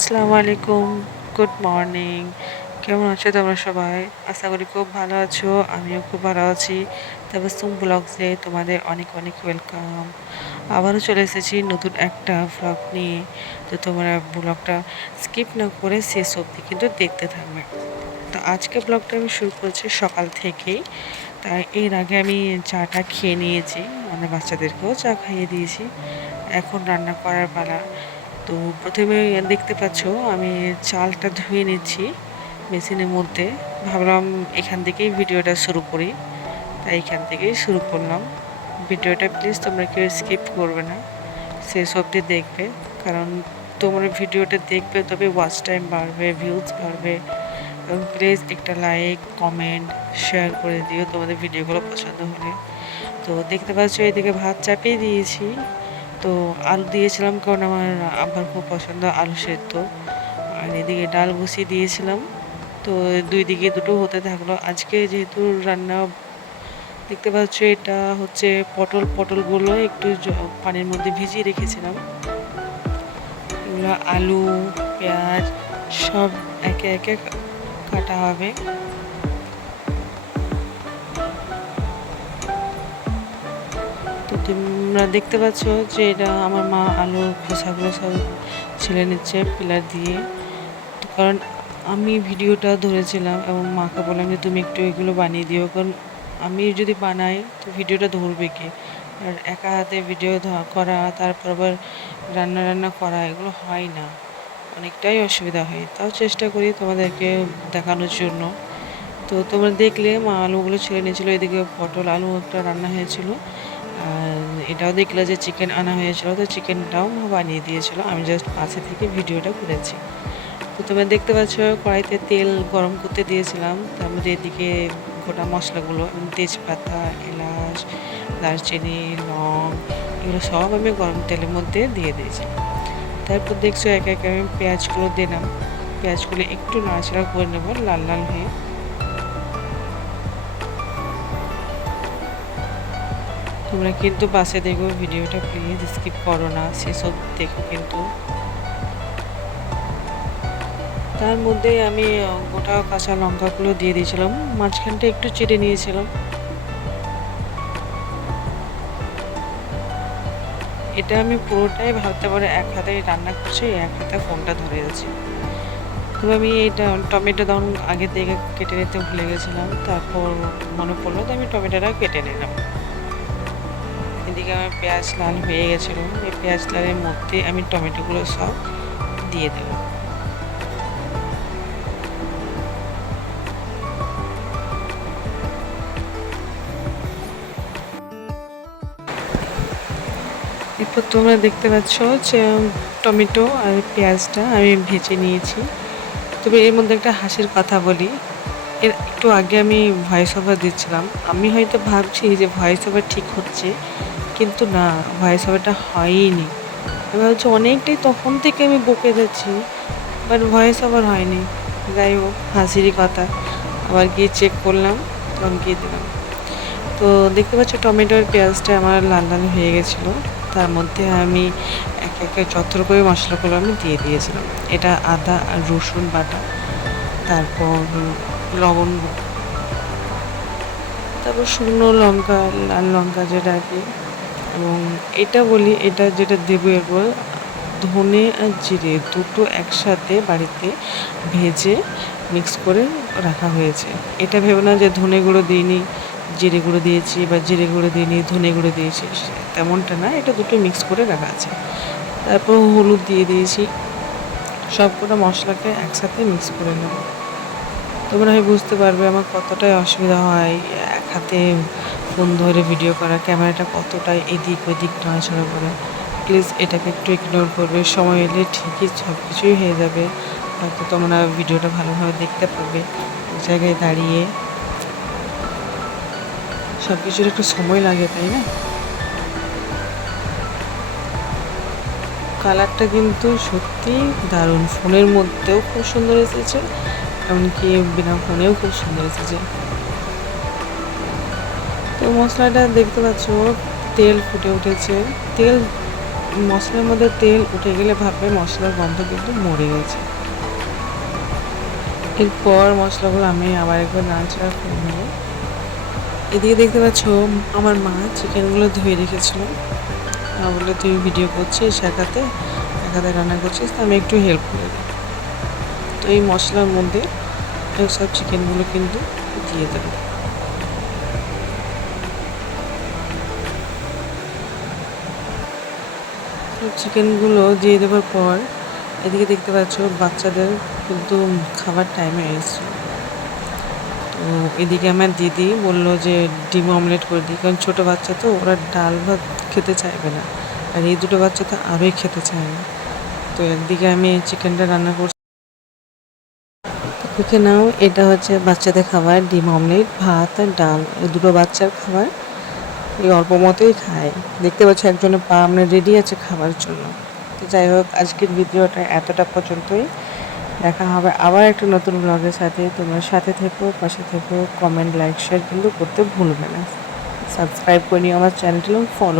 আসসালামু আলাইকুম, good morning. কেমন আছো তোমরা সবাই? আশা করি খুব ভালো আছো। আমিও খুব ভালো আছি। তাবাসসুম ব্লগসে তোমাদের অনেক অনেক ওয়েলকাম। আবারও চলে এসেছি নতুন একটা ভ্লগ নিয়ে। তো তোমরা ব্লগটা স্কিপ না করে শেষ অবধি কিন্তু দেখতে থাকবে। তো আজকে ব্লগটা আমি শুরু করেছি সকাল থেকেই। তাই এর আগে আমি চাটা খেয়ে নিয়েছি, মানে বাচ্চাদেরকেও চা খাইয়ে দিয়েছি। এখন রান্না করার পালা। তো প্রথমে দেখতে পাচ্ছ আমি চালটা ধুয়ে নিচ্ছি মেশিনের মধ্যে। ভাবলাম এখান থেকেই ভিডিওটা শুরু করি, তাই এখান থেকেই শুরু করলাম। ভিডিওটা প্লিজ তোমরা কেউ স্কিপ করবে না, শেষ অবধি দেখবে। কারণ তোমরা ভিডিওটা দেখবে তবে ওয়াচ টাইম বাড়বে, ভিউজ বাড়বে। এবং প্লিজ একটা লাইক, কমেন্ট, শেয়ার করে দিও তোমাদের ভিডিওগুলো পছন্দ হলে। তো দেখতে পাচ্ছ এদিকে ভাত চাপিয়ে দিয়েছি। তো আলু দিয়েছিলাম কারণ আমার আব্বার খুব পছন্দ আলু সেদ্ধ। আর এদিকে ডাল বসিয়ে দিয়েছিলাম। তো দুই দিকে দুটো হতে থাকলো। আজকে যেহেতু রান্না দেখতে পাচ্ছ, এটা হচ্ছে পটলগুলো একটু পানির মধ্যে ভিজিয়ে রেখেছিলাম। এগুলো আলু, পেঁয়াজ সব একে একে কাটা হবে। তো তোমরা দেখতে পাচ্ছ যে এটা আমার মা আলুর খোসাগুলো সব ছিলে নিচ্ছে পিলার দিয়ে। তো কারণ আমি ভিডিওটা ধরেছিলাম এবং মাকে বললাম যে তুমি একটু এগুলো বানিয়ে দিও, কারণ আমি যদি বানাই তো ভিডিওটা ধরবে কে? আর একা হাতে ভিডিও করা, তারপর আবার রান্না করা, এগুলো হয় না, অনেকটাই অসুবিধা হয়। তাও চেষ্টা করি তোমাদেরকে দেখানোর জন্য। তো তোমরা দেখলে মা আলুগুলো ছেড়ে নিয়েছিলো। এদিকে পটল আলু একটা রান্না হয়েছিল। আর এটাও দেখলে যে চিকেন আনা হয়েছিল, তো চিকেনটাও মা বানিয়ে দিয়েছিল, আমি জাস্ট পাশে থেকে ভিডিওটা করেছি। তো তোমরা দেখতে পাচ্ছ কড়াইতে তেল গরম করতে দিয়েছিলাম। তার মধ্যে এদিকে গোটা মশলাগুলো, তেজপাতা, এলাচ, দারচিনি, লং, এগুলো সব আমি গরম তেলের মধ্যে দিয়ে দিয়েছি। তারপর দেখছো একে একে আমি পেঁয়াজগুলো দিলাম। পেঁয়াজগুলো একটু নাড়াচাড়া করে নেব লাল লাল হয়ে। তোমরা কিন্তু পাশে দেখো, ভিডিওটা প্লিজ স্কিপ করো না, সেসব দেখো কিন্তু। তার মধ্যে আমি গোটা কাঁচা লঙ্কাগুলো দিয়ে দিয়েছিলাম, মাঝখানটা একটু চেটে নিয়েছিলাম। এটা আমি পুরোটাই ভাবতে পারো এক হাতে রান্না করছি, এক হাতে ফোনটা ধরে আছি। তবে আমি এটা টমেটো তখন আগে থেকে কেটে নিতে ভুলে গেছিলাম, তারপর মনে পড়লো তো আমি টমেটোটা কেটে নিলাম। এদিকে আমার পেঁয়াজ লাল হয়ে গেছিলো, এই পেঁয়াজ লালের মধ্যে আমি টমেটোগুলো সব দিয়ে দেবো। এরপর তোমরা দেখতে পাচ্ছ যে টমেটো আর পেঁয়াজটা আমি ভেজে নিয়েছি। তবে এর মধ্যে একটা হাসির কথা বলি, এর একটু আগে আমি ভয়েস ওভার দিচ্ছিলাম। আমি হয়তো ভাবছি যে ভয়েস ওভার ঠিক হচ্ছে, কিন্তু না, ভয়েস ওভারটা হয়ইনি। আমি ভাবছি অনেকটাই তখন থেকে আমি বকে যাচ্ছি, বাট ভয়েস ওভার হয়নি। যাই হোক, হাসিরই কথা। আবার গিয়ে চেক করলাম, তখন গিয়ে দিলাম। তো দেখতে পাচ্ছ টমেটোর পেঁয়াজটা আমার লাল লাল হয়ে গেছিলো। তার মধ্যে আমি একে একে চত্বর করে মশলাগুলো আমি দিয়ে দিয়েছিলাম। এটা আদা আর রসুন বাটা, তারপর লবণ, তারপর শুকনো লঙ্কা, লাল লঙ্কা যেটা আর কি। এবং এটা বলি, এটা যেটা দেবো এরপর ধনে আর জিরে দুটো একসাথে বাড়িতে ভেজে মিক্স করে রাখা হয়েছে। এটা ভেবো না যে ধনে গুঁড়ো দিইনি, জিরে গুঁড়ো দিয়েছি, বা জিরে গুঁড়ো দিইনি ধনে গুঁড়ো দিয়েছি, তেমনটা না, এটা দুটো মিক্স করে রাখা আছে। তারপর হলুদ দিয়ে দিয়েছি। সবকটা মশলাকে একসাথে মিক্স করে নেব। তোমরা হয় বুঝতে পারবে আমার কতটাই অসুবিধা হয় এক হাতে ফোন ধরে ভিডিও করা, ক্যামেরাটা কতটাই এদিক ওদিক নড়াচড়া করে। প্লিজ এটাকে একটু ইগনোর করবে, সময় এলে ঠিকই সব কিছুই হয়ে যাবে। হয়তো তোমরা ভিডিওটা ভালোভাবে দেখতে পাবে। এক জায়গায় দাঁড়িয়ে সব কিছুর একটু সময় লাগে, তাই না? কালারটা কিন্তু সত্যি দারুণ, ফোনের মধ্যেও খুব সুন্দর এসেছে, এমনকি বিনা ফোনেও খুব সুন্দর এসেছে। তো মশলাটা দেখতে পাচ্ছ তেল ফুটে উঠেছে। তেল মশলার মধ্যে তেল উঠে গেলে ভাববে মশলার গন্ধ কিন্তু মরে গেছে। এরপর মশলাগুলো আমি আবার একবার নাড়াচাড়া করে নেব। এদিকে দেখতে পাচ্ছ আমার মা চিকেনগুলো ধুয়ে রেখেছিল। বললো তুই ভিডিও করছিস একাতে রান্না করছিস, তো আমি একটু হেল্প করে দিই। তো এই মশলার মধ্যে সব চিকেনগুলো কিন্তু দিয়ে দেবো। চিকেনগুলো দিয়ে দেওয়ার পর এদিকে দেখতে পাচ্ছ বাচ্চাদের কিন্তু খাবার টাইম হয়ে এসেছে। তো এদিকে আমার দিদি বললো যে ডিম অমলেট করে দিই, কারণ ছোটো বাচ্চা তো ওরা ডাল ভাত খেতে চাইবে না, আর এই দুটো বাচ্চা তো আরোই খেতে চায় না। তো একদিকে আমি চিকেনটা রান্না করছি, দেখে নাও এটা হচ্ছে বাচ্চাদের খাবার, ডিম অমলেট, ভাত আর ডাল। এই দুটো বাচ্চার খাবার এই অল্প মতোই খায়। দেখতে পাচ্ছ একজনের পা আমরা রেডি আছে খাবার জন্য। তো যাই হোক, আজকের ভিডিওটা এতটা পর্যন্তই। দেখা হবে আবার একটা নতুন ব্লগের সাথে। তোমরা সাথে থেকো, পাশে থেকো, কমেন্ট, লাইক, শেয়ার কিন্তু করতে ভুলবে না। সাবস্ক্রাইব করে নিও আমার চ্যানেলটা, ফলো